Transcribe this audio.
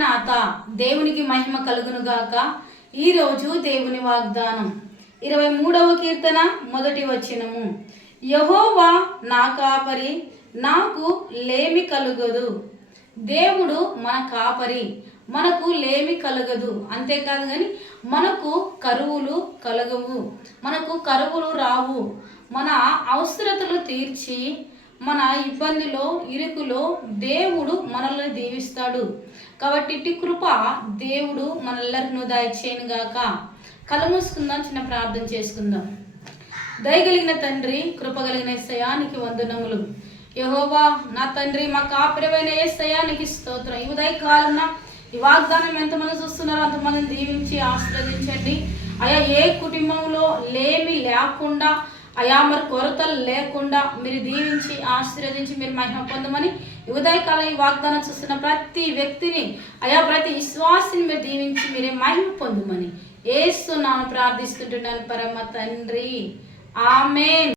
నాత దేవునికి మహిమ కలుగును గాక. ఈరోజు దేవుని వాగ్దానం 23వ కీర్తన 1వ వచనము. యెహోవా నా కాపరి, నాకు లేమి కలుగదు. దేవుడు మన కాపరి, మనకు లేమి కలగదు. అంతేకాదు కానీ మనకు కరువులు కలగవు, మనకు కరువులు రావు. మన అవసరతలు తీర్చి మన ఇబ్బందిలో ఇరుకులో దేవుడు మనల్ని దీవిస్తాడు. కాబట్టి ఇట్టి కృప దేవుడు మనెల్లరినూ దయచేయను గాక. కళ్ళు మూసుకుందాం, చిన్న ప్రార్థన చేసుకుందాం. దయగలిగిన తండ్రి, కృపగలిగిన యేసయ్యా నీకు వందనములు. యెహోవా నా తండ్రి, మా కాపరివైన యేసయ్యా నీకు స్తోత్రం. ఈ ఉదయకాలం ఈ వాగ్దానం ఎంతమంది చూస్తున్నారో అంతమందిని దీవించి ఆశీర్వదించండి. అయా ఏ కుటుంబంలో లేమి లేకుండా, అయా మరి కొరతలు లేకుండా మీరు దీవించి ఆశీర్వదించి మీరు మహిమ పొందమని ఈ ఉదయకాలం ఈ వాగ్దానం చూస్తున్న ప్రతి వ్యక్తిని, అయా ప్రతి విశ్వాసిని మీరు దీవించి మీరే మహిమ పొందమని యేసు నామమున ప్రార్థిస్తుంటున్నాను పరమ తండ్రి. ఆమేన్.